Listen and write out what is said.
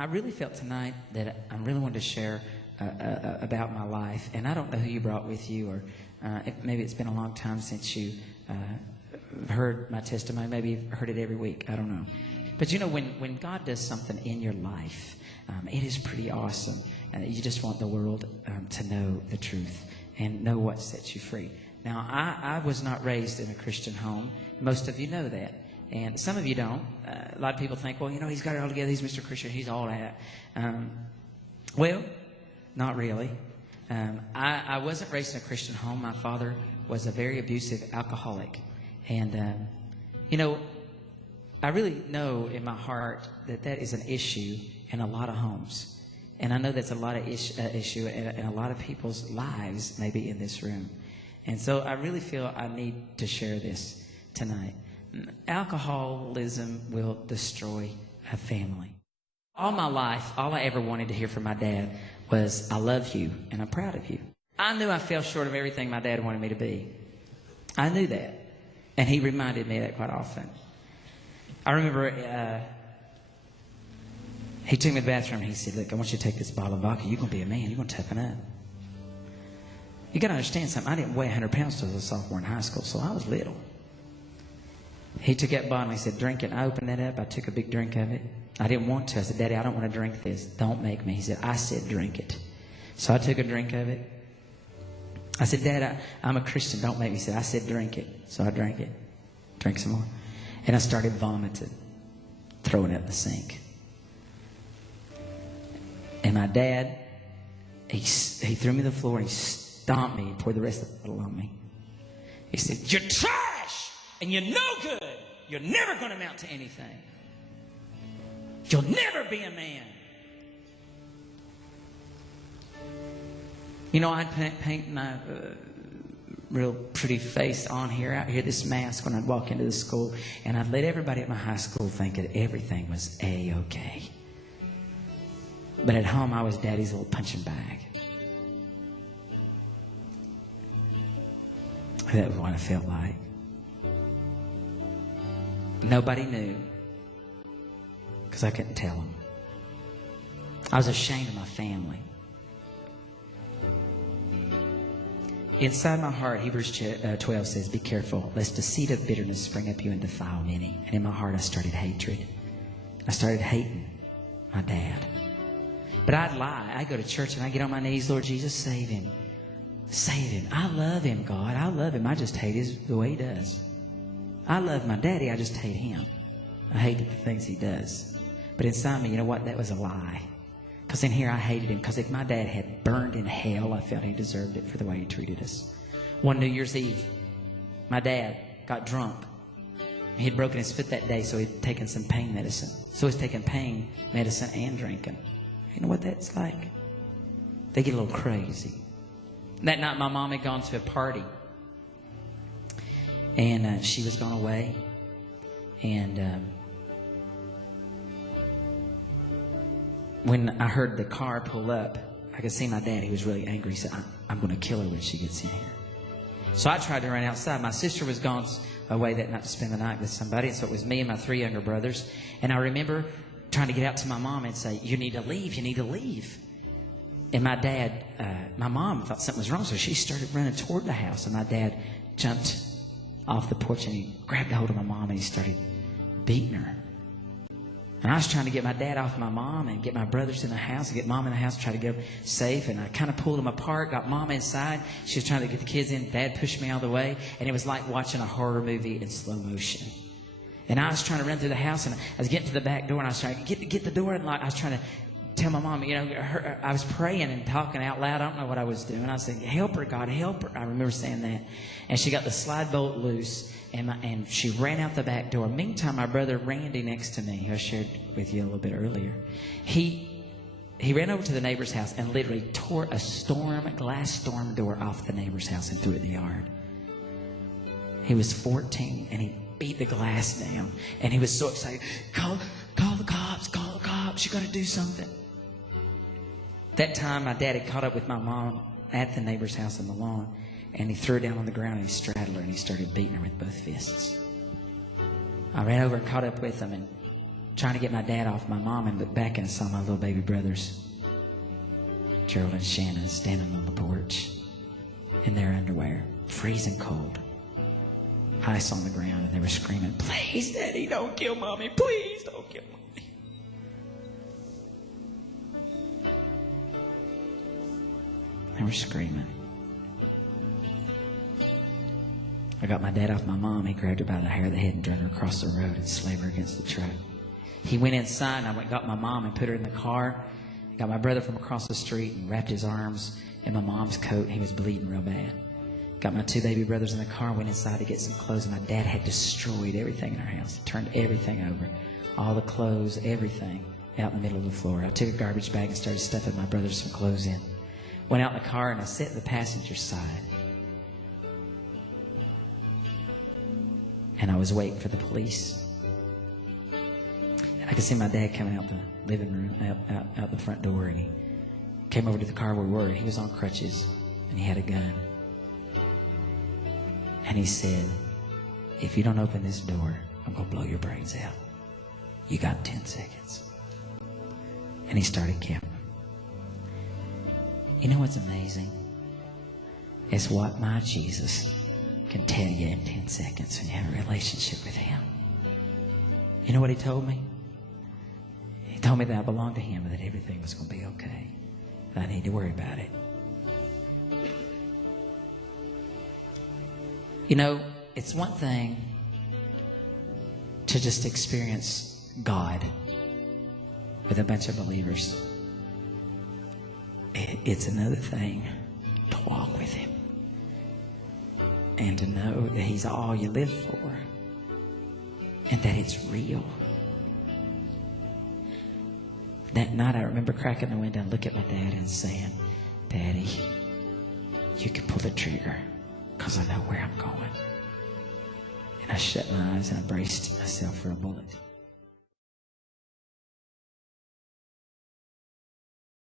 I really felt tonight that I really wanted to share about my life. And I don't know who you brought with you, or maybe it's been a long time since you heard my testimony. Maybe you've heard it every week. I don't know. But you know, when God does something in your life, it is pretty awesome. And you just want the world to know the truth and know what sets you free. Now, I was not raised in a Christian home. Most of you know that. And some of you don't. A lot of people think, well, you know, he's got it all together. He's Mr. Christian. He's all that. Well, not really. I wasn't raised in a Christian home. My father was a very abusive alcoholic. And, you know, I really know in my heart that that is an issue in a lot of homes. And I know that's a lot of issue in a lot of people's lives, maybe in this room. And so I really feel I need to share this tonight. Alcoholism will destroy a family. All my life, all I ever wanted to hear from my dad was, I love you and I'm proud of you. I knew I fell short of everything my dad wanted me to be. I knew that. And he reminded me of that quite often. I remember he took me to the bathroom and he said, look, I want you to take this bottle of vodka. You're going to be a man. You're going to toughen up. You got to understand something. I didn't weigh 100 pounds until I was a sophomore in high school, so I was little. He took that bottle and he said, drink it. And I opened that up. I took a big drink of it. I didn't want to. I said, Daddy, I don't want to drink this. Don't make me. He said, I said, drink it. So I took a drink of it. I said, Dad, I'm a Christian. Don't make me. He said, I said, drink it. So I drank it. Drank some more. And I started vomiting, throwing it in the sink. And my dad, he threw me to the floor and he stomped me and poured the rest of the bottle on me. He said, you're trash and you're no good. You're never going to amount to anything. You'll never be a man. You know, I'd paint my real pretty face on here, out here, this mask when I'd walk into the school, and I'd let everybody at my high school think that everything was A-okay. But at home, I was Daddy's little punching bag. That was what I felt like. Nobody knew, because I couldn't tell them. I was ashamed of my family. Inside my heart, Hebrews 12 says, be careful, lest the seed of bitterness spring up you and defile many. And in my heart, I started hatred. I started hating my dad. But I'd lie. I'd go to church and I'd get on my knees, Lord Jesus, save him. Save him. I love him, God. I love him. I just hate the way he does. I love my daddy. I just hate him. I hate the things he does. But inside me, you know what? That was a lie. Because in here I hated him. Because if my dad had burned in hell, I felt he deserved it for the way he treated us. One New Year's Eve, my dad got drunk. He had broken his foot that day, so he'd taken some pain medicine. So he's taking pain medicine and drinking. You know what that's like? They get a little crazy. That night, my mom had gone to a party. And she was gone away. And when I heard the car pull up, I could see my dad. He was really angry. He said, I'm going to kill her when she gets in here. So I tried to run outside. My sister was gone away that night to spend the night with somebody. So it was me and my 3 younger brothers. And I remember trying to get out to my mom and say, you need to leave. You need to leave. And my dad, my mom thought something was wrong. So she started running toward the house. And my dad jumped off the porch and he grabbed a hold of my mom and he started beating her. And I was trying to get my dad off my mom and get my brothers in the house and get mom in the house, try to get them safe. And I kind of pulled them apart, got mom inside. She was trying to get the kids in. Dad pushed me out of the way. And it was like watching a horror movie in slow motion. And I was trying to run through the house and I was getting to the back door and I was trying to get the door. And like I was trying to tell my mom, you know, I was praying and talking out loud. I don't know what I was doing. I was saying, help her, God, help her. I remember saying that. And she got the slide bolt loose. And she ran out the back door. Meantime, my brother Randy next to me, who I shared with you a little bit earlier, he ran over to the neighbor's house and literally tore a glass storm door off the neighbor's house and threw it in the yard. He was 14 and he beat the glass down. And he was so excited. Call the cops, call the cops. You got to do something. That time, my dad had caught up with my mom at the neighbor's house on the lawn. And he threw her down on the ground and he straddled her and he started beating her with both fists. I ran over and caught up with him and trying to get my dad off my mom and looked back and I saw my little baby brothers, Gerald and Shannon, standing on the porch in their underwear, freezing cold, ice on the ground, and they were screaming, "Please, Daddy, don't kill Mommy. Please, don't kill Mommy." They were screaming. I got my dad off my mom. He grabbed her by the hair of the head and dragged her across the road and slammed her against the truck. He went inside, and I went and got my mom and put her in the car. I got my brother from across the street and wrapped his arms in my mom's coat. He was bleeding real bad. Got my two baby brothers in the car, went inside to get some clothes, and my dad had destroyed everything in our house. He turned everything over, all the clothes, everything, out in the middle of the floor. I took a garbage bag and started stuffing my brothers some clothes in. Went out in the car, and I sat in the passenger side. And I was waiting for the police. I could see my dad coming out the living room, out the front door, and he came over to the car where we were. He was on crutches, and he had a gun. And he said, "If you don't open this door, I'm going to blow your brains out. You got 10 seconds. And he started counting. You know what's amazing? It's what my Jesus can tell you in 10 seconds when you have a relationship with him. You know what he told me? He told me that I belonged to him and that everything was going to be okay. That I need to worry about it. You know, it's one thing to just experience God with a bunch of believers. It's another thing to walk with him and to know that he's all you live for and that it's real. That night I remember cracking the window and looking at my dad and saying, "Daddy, you can pull the trigger because I know where I'm going." And I shut my eyes and I braced myself for a bullet.